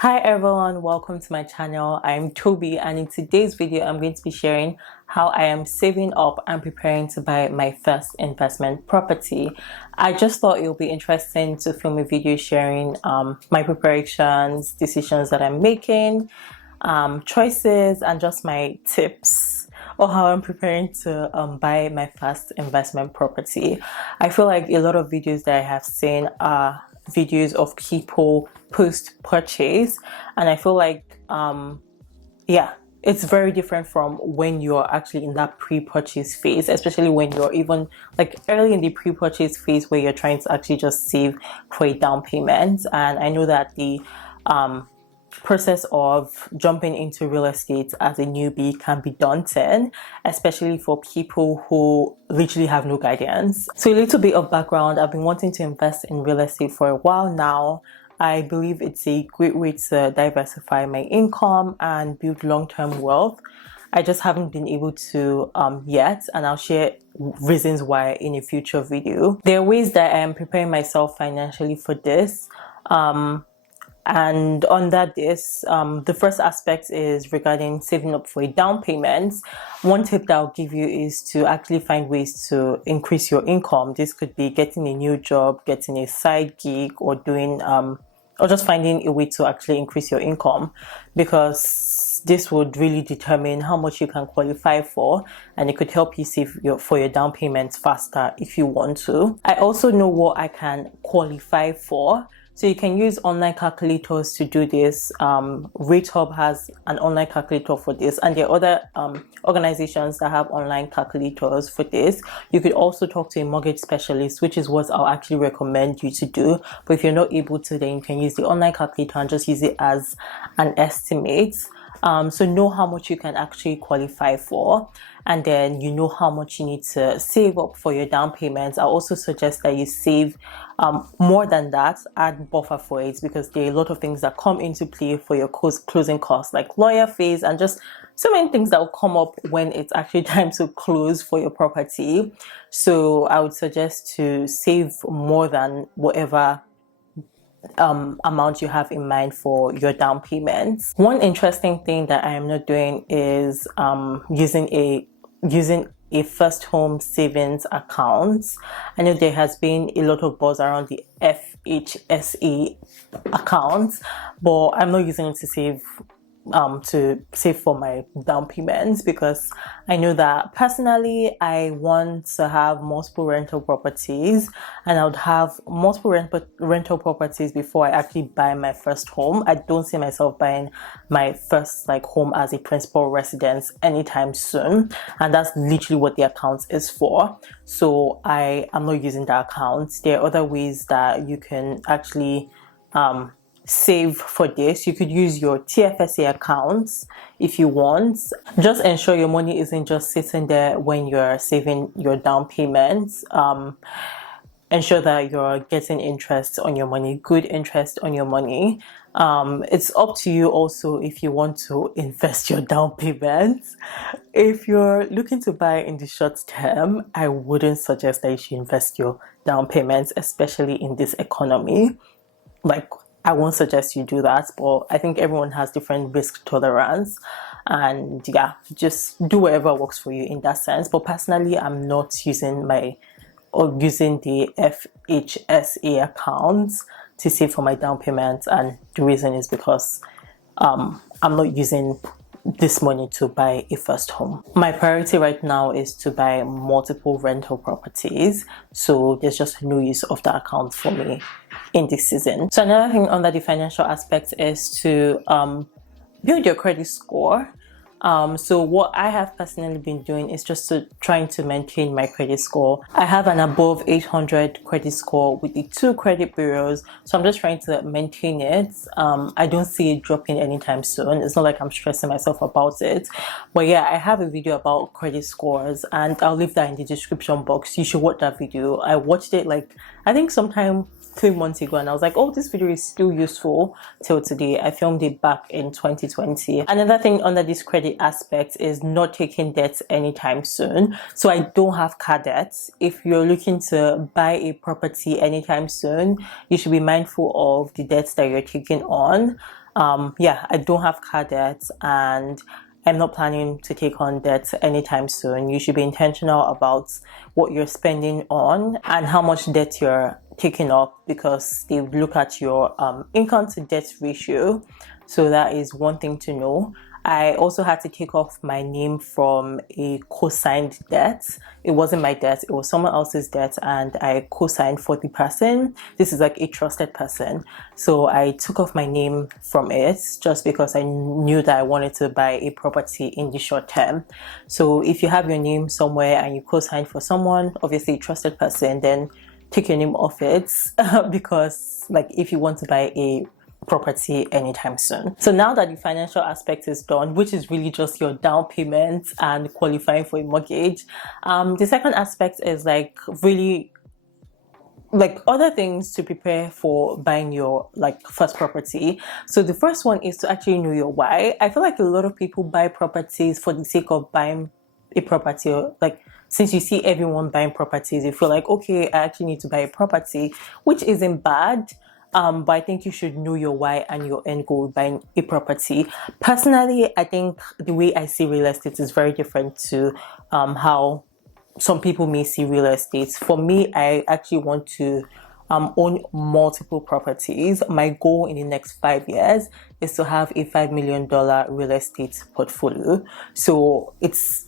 Hi everyone, welcome to my channel. I'm Toby, and in today's video I'm going to be sharing how I am saving up and preparing to buy my first investment property. I just thought it would be interesting to film a video sharing my preparations, decisions that I'm making, choices, and just my tips or how I'm preparing to buy my first investment property. I feel like a lot of videos that I have seen are videos of people post purchase, and I feel like yeah, it's very different from when you're actually in that pre-purchase phase, especially when you're even like early in the pre-purchase phase where you're trying to actually just save for a down payment. And I know that the process of jumping into real estate as a newbie can be daunting, especially for people who literally have no guidance. So a little bit of background: I've been wanting to invest in real estate for a while now. I believe it's a great way to diversify my income and build long-term wealth. I just haven't been able to yet, and I'll share reasons why in a future video. There are ways that I am preparing myself financially for this. And under this, the first aspect is regarding saving up for a down payment. One tip that I'll give you is to actually find ways to increase your income. This could be getting a new job, getting a side gig, or doing or just finding a way to actually increase your income, because this would really determine how much you can qualify for, and it could help you save for your down payments faster if you want to. I also know what I can qualify for. So you can use online calculators to do this. RateHub has an online calculator for this, and there are other organizations that have online calculators for this. You could also talk to a mortgage specialist, which is what I'll actually recommend you to do. But if you're not able to, then you can use the online calculator and just use it as an estimate. So know how much you can actually qualify for, and then you know how much you need to save up for your down payments. I also suggest that you save more than that, add buffer for it, because there are a lot of things that come into play for your closing costs, like lawyer fees and just so many things that will come up when it's actually time to close for your property. So I would suggest to save more than whatever amount you have in mind for your down payments. One interesting thing that I am not doing is using a first home savings account. I know there has been a lot of buzz around the FHSA account, but I'm not using it to save for my down payments, because I know that personally I want to have multiple rental properties, and I would have multiple rental properties before I actually buy my first home. I don't see myself buying my first home as a principal residence anytime soon, and that's literally what the account is for. So I am not using the account. There are other ways that you can actually save for this. You could use your TFSA accounts if you want. Just ensure your money isn't just sitting there when you're saving your down payments. Ensure that you're getting interest on your money, good interest on your money. It's up to you also if you want to invest your down payments. If you're looking to buy in the short term, I wouldn't suggest that you should invest your down payments, especially in this economy. I won't suggest you do that, but I think everyone has different risk tolerance, and yeah, just do whatever works for you in that sense. But personally, I'm not using the FHSA account to save for my down payments, and the reason is because I'm not using this money to buy a first home. My priority right now is to buy multiple rental properties, so there's just no use of that account for me in this season. So another thing under the financial aspect is to build your credit score. So what I have personally been doing is just trying to maintain my credit score. I have an above 800 credit score with the 2 credit bureaus, so I'm just trying to maintain it. I don't see it dropping anytime soon. It's not like I'm stressing myself about it, but yeah, I have a video about credit scores, and I'll leave that in the description box. You should watch that video. I watched it I think sometime 3 months ago, and I was like, oh, this video is still useful till today. I filmed it back in 2020. Another thing under this credit aspect is not taking debts anytime soon. So I don't have car debts. If you're looking to buy a property anytime soon, you should be mindful of the debts that you're taking on. Yeah, I don't have car debt, and I'm not planning to take on debt anytime soon. You should be intentional about what you're spending on and how much debt you're taking up, because they look at your income to debt ratio. So that is one thing to know. I also had to take off my name from a co-signed debt. It wasn't my debt, it was someone else's debt, and I co-signed for the person. This is like a trusted person. So I took off my name from it just because I knew that I wanted to buy a property in the short term. So if you have your name somewhere and you co-signed for someone, obviously a trusted person, then take your name off it because like if you want to buy a property anytime soon. So now that the financial aspect is done, which is really just your down payment and qualifying for a mortgage, the second aspect is like really like other things to prepare for buying your like first property. So the first one is to actually know your why. I feel like a lot of people buy properties for the sake of buying a property, or like since you see everyone buying properties, you feel like, okay, I actually need to buy a property, which isn't bad. But I think you should know your why and your end goal with buying a property. Personally, I think the way I see real estate is very different to how some people may see real estate. For me, I actually want to own multiple properties. My goal in the next 5 years is to have a $5 million real estate portfolio. So it's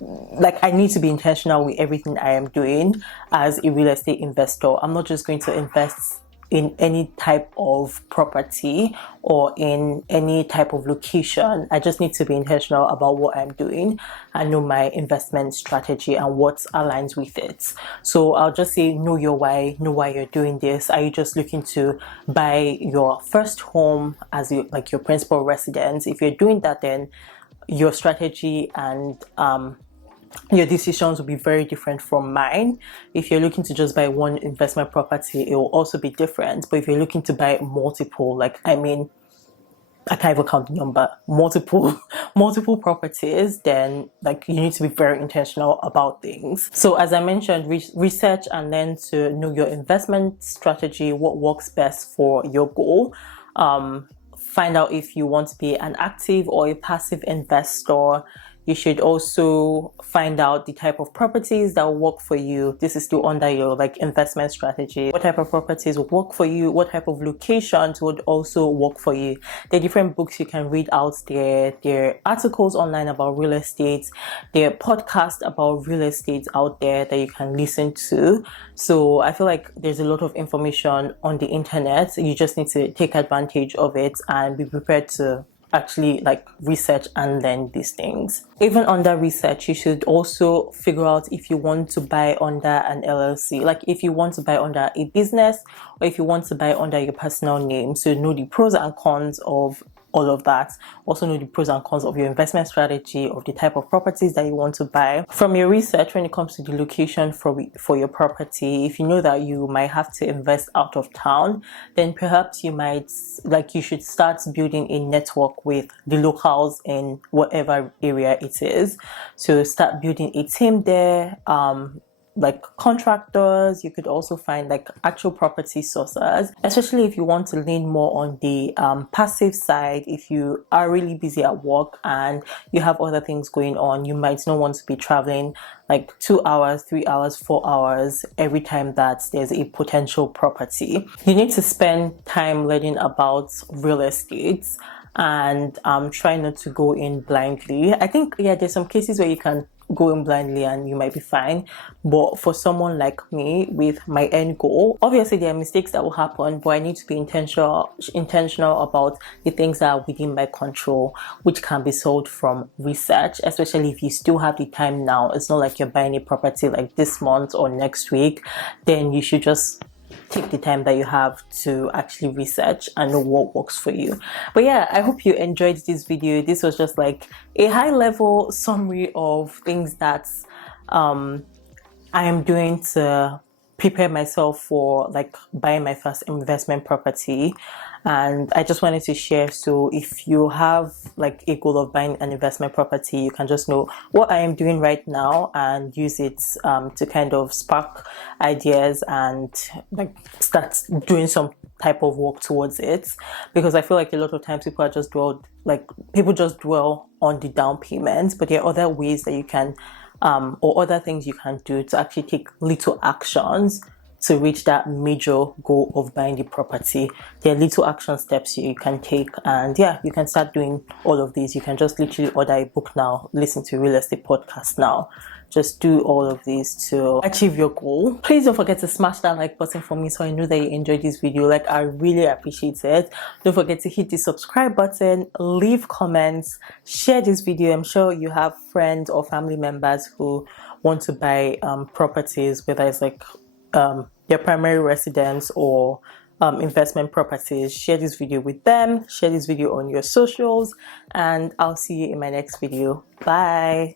like I need to be intentional with everything I am doing as a real estate investor. I'm not just going to invest in any type of property or in any type of location. I just need to be intentional about what I'm doing and know my investment strategy and what aligns with it. So I'll just say, know your why, know why you're doing this. Are you just looking to buy your first home as like your principal residence? If you're doing that, then your strategy and your decisions will be very different from mine. If you're looking to just buy one investment property, it will also be different. But if you're looking to buy multiple, like I mean, I can't even count the number, multiple properties, then like you need to be very intentional about things. So as I mentioned, research and learn to know your investment strategy, what works best for your goal. Find out if you want to be an active or a passive investor. You should also find out the type of properties that will work for you. This is still under your like investment strategy. What type of properties will work for you? What type of locations would also work for you? There are different books you can read out there. There are articles online about real estate. There are podcasts about real estate out there that you can listen to. So I feel like there's a lot of information on the internet. You just need to take advantage of it and be prepared to actually like research and learn these things. Even under research, you should also figure out if you want to buy under an LLC, like if you want to buy under a business or if you want to buy under your personal name. So know the pros and cons of all of that. Also know the pros and cons of your investment strategy, of the type of properties that you want to buy. From your research, when it comes to the location for your property, if you know that you might have to invest out of town, then perhaps you should start building a network with the locals in whatever area it is. So start building a team there, like contractors. You could also find like actual property sources, especially if you want to lean more on the passive side. If you are really busy at work and you have other things going on, you might not want to be traveling like 2 hours, 3 hours, 4 hours every time that there's a potential property. You need to spend time learning about real estate and try not to go in blindly. I think, yeah, there's some cases where you can go in blindly and you might be fine, but for someone like me with my end goal, obviously there are mistakes that will happen, but I need to be intentional about the things that are within my control, which can be solved from research, especially if you still have the time now. It's not like you're buying a property like this month or next week. Then you should just take the time that you have to actually research and know what works for you. But yeah, I hope you enjoyed this video. This was just like a high level summary of things that I am doing to prepare myself for like buying my first investment property. And I just wanted to share, so if you have like a goal of buying an investment property, you can just know what I am doing right now and use it to kind of spark ideas and like start doing some type of work towards it, because I feel like a lot of times people just dwell on the down payments, but there are other ways that you can or other things you can do to actually take little actions to reach that major goal of buying the property. There are little action steps you can take, and yeah, you can start doing all of these. You can just literally order a book now, listen to a real estate podcast now. Just do all of these to achieve your goal. Please don't forget to smash that like button for me so I know that you enjoyed this video. Like, I really appreciate it. Don't forget to hit the subscribe button, leave comments, share this video. I'm sure you have friends or family members who want to buy properties, whether it's like their primary residence or investment properties. Share this video with them, share this video on your socials, and I'll see you in my next video. Bye.